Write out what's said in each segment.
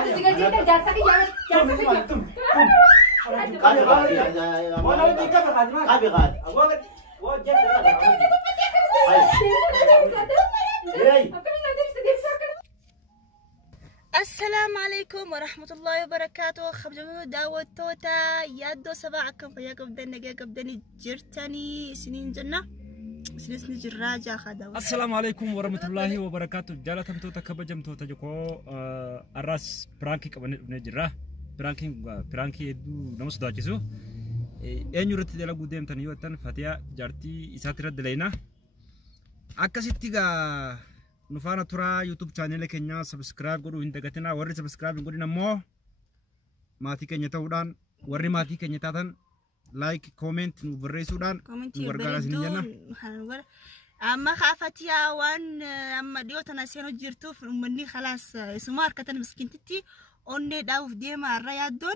Ati si gajjeeta jaarsanii jaarsanii. السلام عليكم ورحمة الله وبركاته. خبزوا دعوة توتا يادو سباعكم فياكم دنيا قبدني جرتني سنين جنة سنين جراجة خدوا. السلام عليكم ورحمة الله وبركاته. جالتهم توتا كبجم توتا جكو الراس برانكي كبن جرا برانكي دو نمس داجسو. ينورت دلا قدام تنيوتن فتيا جارتي إساترة دلينا. أكاسيتيغا نفانا ترى يوتيوب channel كنيا سبسكرايب قولوا هندا قتنا وري سبسكرايب قولنا مو ماتي كنيا تودان وري ماتي كنيا تاتن لايك كومنت نوري سودان ورقالا سنجنا أما خافتيا وان أما ديوتا ناسيانو جيرتو مني خلاص سمار كتن مسكنتي أوني داوف ديما الرياضون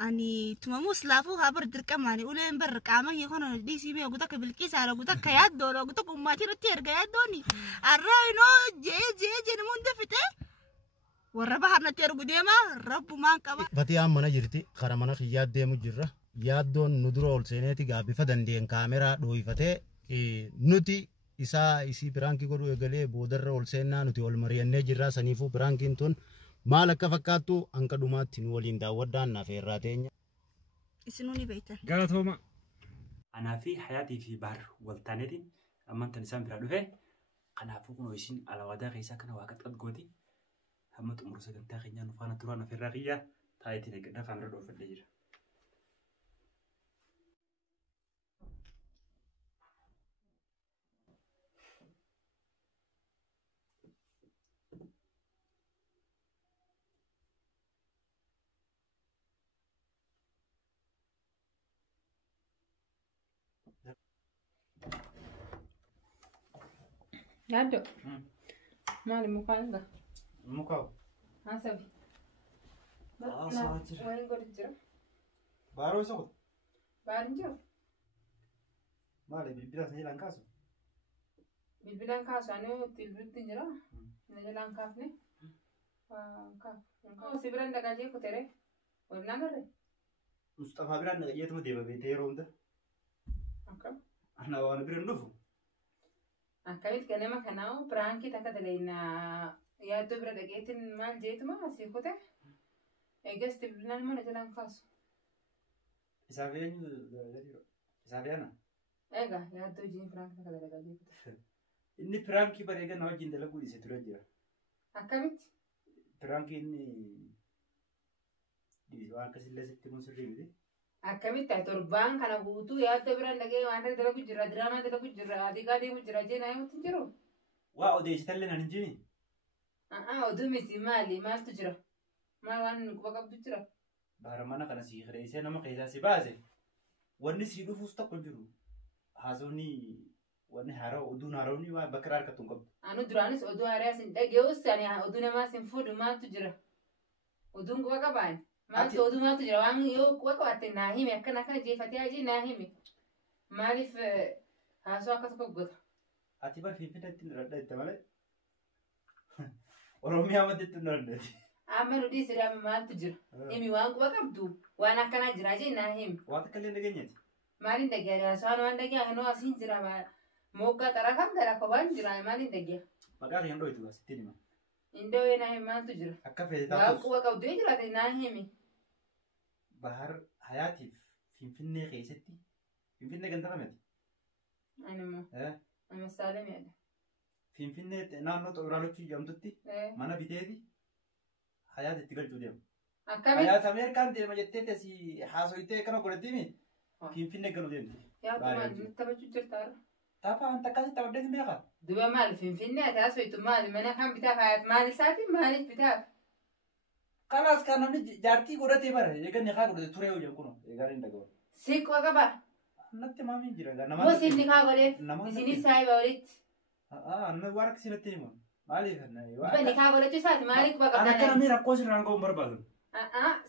أني تماموس لافو خبر دركم أني أولين برك عما يكون دي سي مي أقولك بالكيس على أقولك كياد دول أقولك أمتي رتير كياد دوني الرأينو جي نمون دفته والربح نتير قديمة رب ما كبا فتي أمنا جرتي خرمنا خياد ديمو جرة ياد دون ندرو السنتي قابي فدن دين كاميرا دوي فتي نوتي إسي برانكي كورو يقولي بودر السنة نوتي والمريان نجرة سنيفو برانكين تون مالك فكاتو أنك دومات نولين داودان نافيراتين يسنوني بيتا قالت هما أنا في حياتي في بحر والتانيتين أما أنت نسام برادوه أنا فوق نويشين على ودا غيسا كنا وقت قد قوتي هم تأمر سكن تاخينيا نفانا ترانا في الرقية تايتي نقدر كاميرا دو في الليل Yaddo. Mali mukanga. Mukau. Asabi. Asabi. Wain godijira. Baro isoko. Barinjo. Mali bilbila sani lankaso. Bilbilan kaso anu tilbitin jira. Najalan kafne. Kaf. Oh sibiran daga je kutere. Wala ngare. Mustafa biran daga je tuh deba bete ronda. Akam. Ana wana biran nufu. Akabit kanama kanao pranki takadalina yaddo bira dageetin maal jeetuma asii kute eegas tilbilan mana jalan kaasu Isaafiyana eega yaddo jiin pranki takadalaga jeekute inni pranki bareega nama wajjin dalaguu dhiise ture jira akkamit pranki inni waan akkasillee sitti kun sirrii miti akkamit ta'e torbaan kana guutuu yaddo biraan dhagee waan dalagu jira diraamaa dalagu jira adiigaa deemu jira jeenaa himutti jiru waa odeessitallee nan hin jiini oduu miti maali maaltu jira maal waan quba qabdu jira bahara mana kana sii kireessee nama keessaa si baase wanni sii dhufuus tokko jiru haasofni wanni haaraa oduun haaraawni waa bakka harkattu hin qabdu anu duraanis oduu haaraa sin dhageewus ani oduu namaa sin fuudhu maaltu jira oduun quba qabaan maaltu oduu maaltu jira waan yoo quba qabatte naa himi akkana jeefatee ajii naa himi maaliif haasoo akka tokko gota ati bar finfinneetti radda itti malee Oromiyaa maditti nandati. Amma nudii sirama maaltu jira. Himi waan quba qabdu waan akkana jira jee naa himi. Waan akka illee dhageenyati. Maaliin dhaggeera haasawaan waan dhaggeera hanoo asiin jira moggaa xara kam gara kophaan jira maaliin dhaggeera. Maqaa kee hindoo asitti hima. Hindoo naa himi maaltu jira. Akka fedhe taatu. Waan quba qabdu jiraate naa himi. Bahar hayaatiif finfinnee keessatti finfinnee gandarameti. Animmoo. Amma saalee miidha. Finfinnee naannoo xumuraalochi jedhamtutti mana biteeti hayaat itti galchuu deema. Akkamit? Hayaat Ameerikaan deema jettee tasi haasoyitee kana godhattiimi finfinnee galuu deemti. Yaatu maal taphachuu jirtaara? Tapha anta akkasitti taphatteeti meeqa? Duba maal finfinnee ati haasoytu maal mana kan bitaaf hayaat maal isaati maaliif bitaaf? Kanaas kan namni jaartii godhatee bara eegan niqaa godhate turee hojii kun eegan hin dhagahu. Siqoo qaba. Natti maamiin jira nama. Muusin niqaa godheef isinis saayiba walitti. Anna warra sinatti himu. Maaliif na? Bani kaa godhachuu isaati maaliif quba qabdaan? Ana kana miira akkoo sirraan ga'uun barbaadu.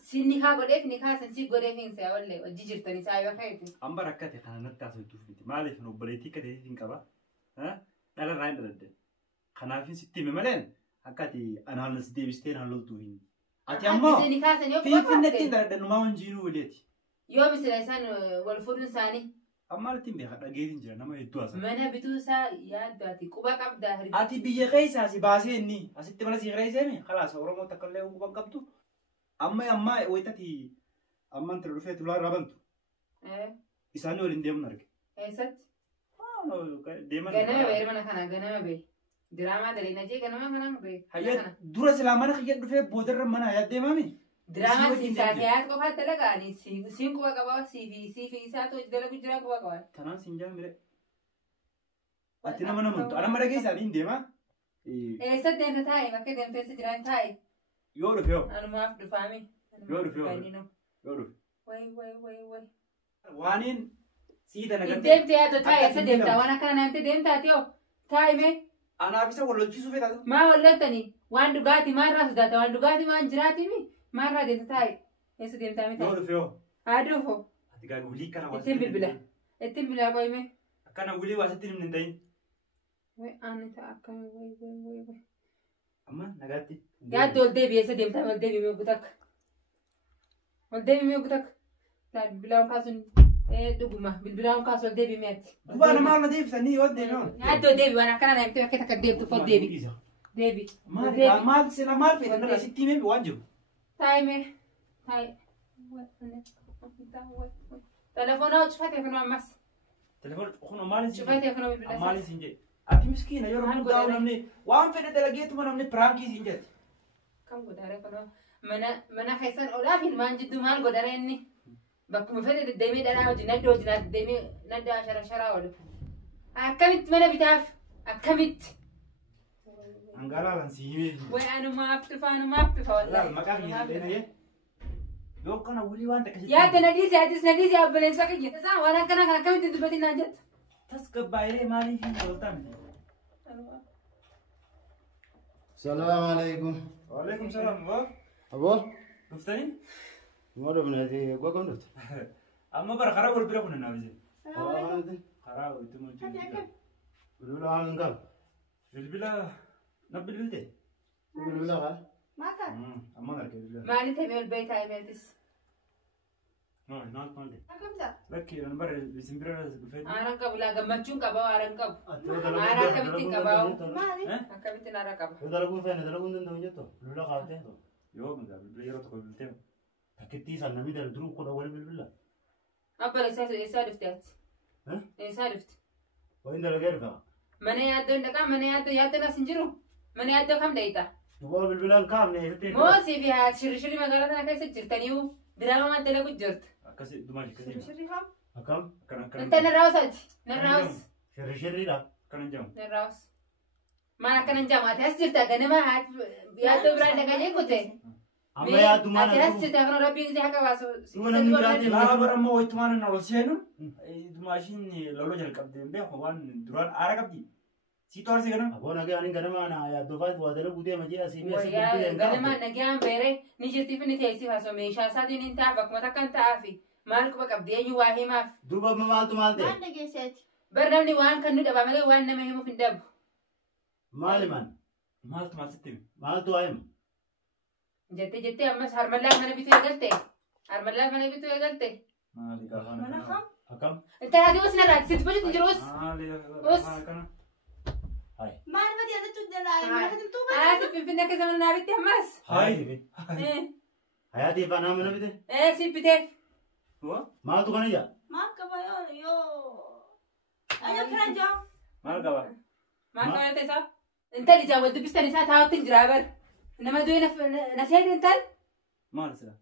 Sinni kaa godheef ni kaasan si godheef hin saa wallee hojii jirtanii saayiba kaayete. Amma rakkate kana natti haasoftuuf miti. Maaliif nu obboleettii akka ta'eetiin qaba? Dhala irraa hin dhaladde. Kanaaf sitti hime maleen akka ati anaan as deebistee naan loltuu hin Ati ammoo Akkasii kaasan yoo Finfinneetti hin daradhannu maa wanjiinuu waleeti. yoo misila isaan wal fuudhuun isaanii Ammaalitti hin beeka dhageetiin jira nama hedduu haasa. mana bituu isaa yaaddu ati quba qabdaa hirbi. Ati biyya keessaa si baasee inni asitti mana si reesseemi khalaas Oromoo takka illee quban qabdu. Amma wayitati amman tira dhufee tulaa rabantu. Isaanii waliin deemuun arge. Eessatti? Deeman. Ganama ba'e mana kana ganama ba'e. Diraamaa daleena jee ganama kana ba'e. Hayya dura silaa mana kiyya dhufee boodarra mana hayyaa deemami. Diraamaa siisaa yaad qofaa dalagaani siin quba qabaa siifi isaa too dalagu jiraa quba qabaa. Tanaan siin jaa mire. Ati nama namantu ala mara keessaa niin deema. Eessatti deemta taa'e bakka deemtee si jiraan taa'e. Yoo dhufe yoo. Anumaaf dhufaami. Yoo dhufe yoo. Yoo dhufe. Way. Waaniin siita nagartee. Deemte yaaddo taa'e eessa deemta waan akkana naamte deemtaati yoo taa'ime. Anaaf isa wal lolchiisuu feetaatu. Maa wallottanii waan dhugaati maarraa sodaata waan dhugaati maan jiraatimi maarraa deemta taa'e eessa deemtaa mi Yoo taa'e. dhufe yoo. Haa dhufu. Ati gaaga wilii kana waa. Ittiin bilbila. Ittiin bilbila qoyime. Akkana wilii waa sitti himne hin ta'in. Way ani ta'a akkami way. Amma nagaatti. Yaaddo ol deebi'ee eessa deemtaa ol deebi'ee oguu takka. Ol deebi'ee oguu takka. Laa bilbilaan kaasuun dhuguma bilbilaan kaasu ol deebi'ee ati. Dubaa namaa na deebisanii yoo deemaa. Yaaddo deebi waan akkana naamte bakka takka deemtu ol deebi. Deebi. Maal sina maal fedhan irra sitti himee waan jiru. Taa'ime. Taa'e. Telefoonaa cufatee kunoo ammas. Telefoon kun maalin siin Cufatee kunoo bilbila. maalin siin jedhe. Ati miskiina yeroo hundaa namni waan fedhe dalageetuma namni pirankii siin jedhe. Kam godare kunoo mana keessan olaa fi ilmaan jidduu maal godare inni. Bakkuma fedhe deddeemee dhalaa hojii nadda hojii deddeemee nadda sharaa oolu. Akkamitti mana bitaaf akkamitti. Angalaalan si himee. Way anumaaf dhufa Laal maqaa kiyya illee yoo kana wulii waan takka yaadda nadiisi abboleessa kiyya. Isaan waan akkana kan akkamitti dubbatiin naan jettu. tasgabbaa'ee maaliif hin toltan? السلام عليكم. Waalaikum salaam. Waa أبو dhuftanii? ما ربنا ذي بقول Amma bara karaa wal bira kun naa bise. لك. Karaa wal itti mul'atu. بقول عن قال. Bilbila na bilbilte. بقول لا. Amma arge bilbila. Maaliif himee ol bahee taa'ee meeltis? No, naal maali? Akkamta? Lakki an bara simbira dhufee. Aaran qabu laa gammachuun qabaa aaran qabu. Aaraa akkamittiin qabaa'u? Akkamittiin aaraa qaba? إذا لقون فين إذا لقون دندو جتو. بقول لا قاعدين. Yoo mala bilbila yeroo tokko bilbiltee. تكتي سنة ميدا الدروب كده أول بالله. Abba eessaa dhufte ati? Eessaa dhufte? وين ده الغير فا. Mana yaaddoo dhaqaa mana yaaddoo as hin jiru? Mana yaaddoo kam dhayitaa? تقول بالله كام نه. Moosii fi shirri magaalaa kana keessa jirtaniiwu diraamaa maal dalagu jirtu? Akkasii dhumaa akkasii. Shirri kam? أكم. Inta narraawus ati? Narraawus? شري لا. Kanan jamu. Narraawus. Maal akkanan jaamaate as jirta ganama yaaddoo biraan dhaqanii kute? أما يا دومان. Ati as jirta kan rabbiin si haka baasu. Dumaan muraati. Laa bara ammoo wayitumaan na ol seenu. Dumaashiin loloo jalqabdee beeku waan duraan aara qabdi. Siitu aarsi ganam. أبو نجى أنا كنا أنا يا دوفات وادلو بودي مجيء أسيبي Wayyaa ganama nagaan beere ni jirti fi ni teessif haasoo meeshaa isaatiin hin ta'a bakkuma takka hin ta'aafi maal quba qabdi eenyu waa himaaf. دوبا ما مالتو مالتي. Maal dhageesseeti? Bar namni waan kan nu dhaba malee waan nama himuuf hin dhabu. مالي من. Maaltu maal sitti hime? مالتو أيم. Jettee ammas harmallaan mana bituu eegalte. Harmallaan mana bituu eegalte. Maali gaafaan Mana kam? أكم. Intalaatii os narraati sitti bocuutti jirus. Maali Us. gaafaan kana? هاي. Maal mati yaadachuu jalaa? Mana katimtuu bara? Haati finfinnee keessa mana naabitti ammas. هاي. Eh حياتي فانا من بيته. si bitee. Waa? مالتو كنا يا. Maal qaba yoo? Ayo kana jaa? Maal gabaa? Maal qabaate isaa? Intalli jaa wal dubbistan isaa taa'utti hin jiraa bar. Nama du'e na seeti intal. Maal sila?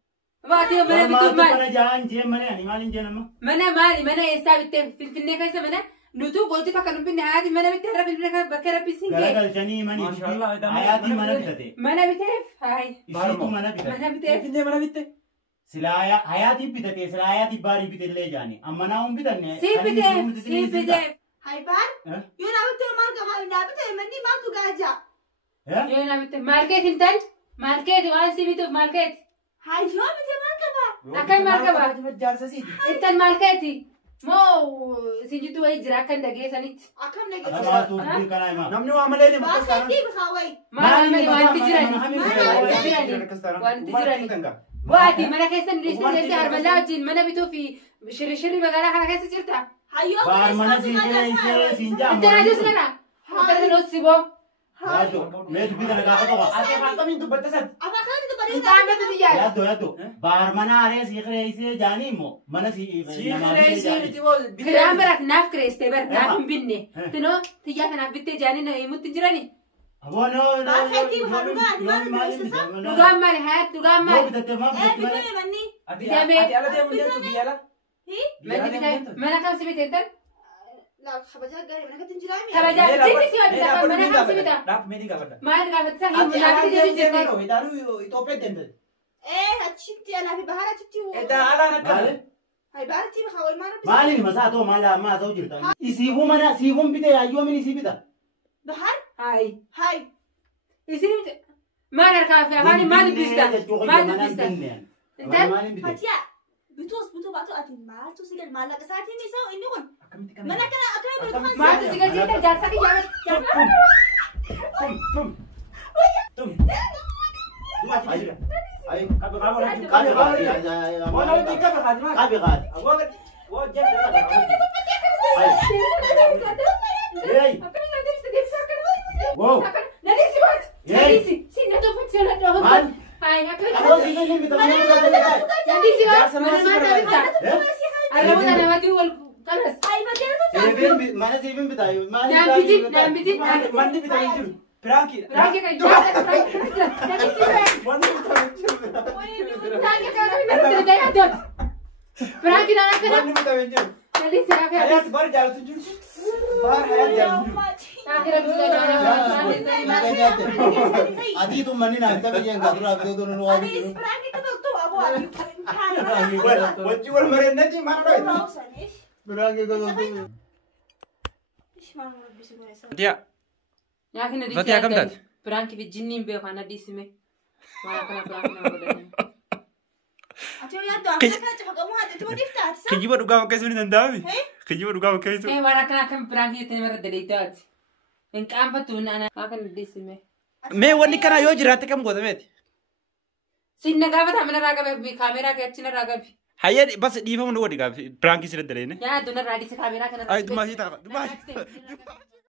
Waatii mana bituu مالتو maal? كنا جان جيم مني أنا مالين جينا ما. Mana maali mana eessaa bittee finfinnee keessa mana nutu gooti takka nu binne haati mana bittee har'a finfinnee bakka rabbi siin قال ga'e. قال جاني ماني. ما شاء الله، إذا ما- حياتي ما ما نبي. نبيته. Mana biteef haay. إشيتو ما نبيته. Mana biteef. Finfinnee mana bitte? سلايا حياتي بيته سلايا باري بيته اللي جاني. أما ناوم بيته. Si biteef. Hay baar? Eh? Yoo naabitee maal qaba? Naabitee manni maaltu gaajaa? Yoo na bitte maarkeet intal. Maarkeet waan si bituuf maarkeet. Hay yoo bitee maal qaba? Akkan maal qaba? Jaarsa siiti. Intal maarkeeti. Moo sinjitu wayi jira kan dhageessanit. Akkam Asmaatu dhageessa. bin kana ima. namni waa malee deemu Baasatti bikaawai. Maali wanti jirani. Wanti jirani. Waati mana keessan dhiisanii jecha harmallaa wajjin mana bituu fi shirri magaalaa kana keessa jirta. Hayyoo Baar mana siinjee isee siinjaa. Itti raajus nana. Akka nuti siboo. Yaaddo meetu bi kana gaafa qofa. ati akkamiin dubbattasan Afaan kanatti bareeda. Intaanatu biyyaa. Yaaddo baar mana aree siikiree isee jaanii immoo mana siirreessiiniti moo Kiraan barat naaf kireessitee bara naaf hin binne. Tinoo xiyyaa kanaaf bittee jaanii na himutti jirani. Aboonoo Baasatti bikaawai. Maal beeksisa? Dhugaan maali hayaat dhugaan maali. bitattee maal bitattee maal. Bitame manni. ati ala deemu deemtu biyya ala Manni bitee mana kam si bitee tan? La kabajaa gaarii mana katti jiraami. Kabajaa jirti si wajjin tapha mana kam si bitaa? dhaab meetii gaafadha Maal gaafatisa ati himu naaf ala jedhu jirti. deemu idaanuu Itoophiyaa deemte Achitti alaa fi bahara achitti. edaa alaan akkana Maali? Hai baratti bikaawai maal beeksisa? Maaliin masaa ta'u maal ammaa ta'u jirta. Isiifuu mana siifuun bitee ayyoomin isii bita. Bahar? Hai. Hai. Isin maal harkaa fi afaan maal dubbista? Maal dubbista? Intal Maaliin bite? Fatiyaa. Bituu baatu ati maaltu si gal maallaqa isaatiin isa inni kun. akkamitti kana Mana kana akka bituu kan maaltu si gajeeta jaarsa kiyyaa. tum Ay, qabi qabi waliin qabi qabi. waan waliin qabi qabi maa Qabi qabi. awwaa waa jette Ay. Hey. Wow. Nadisi wat. Nadisi. Si na to fakti na to. Maal? Hai, apa Kalau itu? sih ini bita mana bita. Nadisi wat. Jaarsa Mana nama mana si bita? Ada mana nama tu wal kalas. Hai Fatiyaa tu. Sebelum mana sih bita? Mana Nam bitin. manni bitamee jiru piraanki Ragi kan jaarsa. Nadisi wat. manni bitamee jiru Ragi kan nak dah ada. Ragi nak nak. manni bitamee jiru Nadisi apa? hayaat bar jaalatu jiru bar hayaat jaalatu jiru Akhirnya bisa ada. Adi itu mana nak kita yang kat rumah kita tu nunggu. Ani sekarang kita tu abu adi kan. wajji wal mareennaji maal dhoyte Tahu sanis. Berang kita tu. Ismail bisa boleh. Fatia Yakin nadisi. Fatia kam taate? Pranki fi jinniin beeku nadisi me. Waan kana pranki nama godhani. Ati yoo yaaddu akka kana cafa qabu haati tu wadiif taatisa. kijiba dhugaa bakkeessuu ni danda'ami kijiba dhugaa bakkeessuu Mee waan akkana kan pranki jettee nama irra daleeytaati. Hin qaanfattu nana akka nadisi me. mee wanni kana yoo jiraatte kam gootameeti Sinna gaafata mana irraa qabe kaameeraa kee achina irraa qabi. hayyee bas dhiifamu nu godhi piraanki sirra daleene Yaa addunyaa irraa dhisi kaameeraa kana. ay dumaashii ta'a dumaashii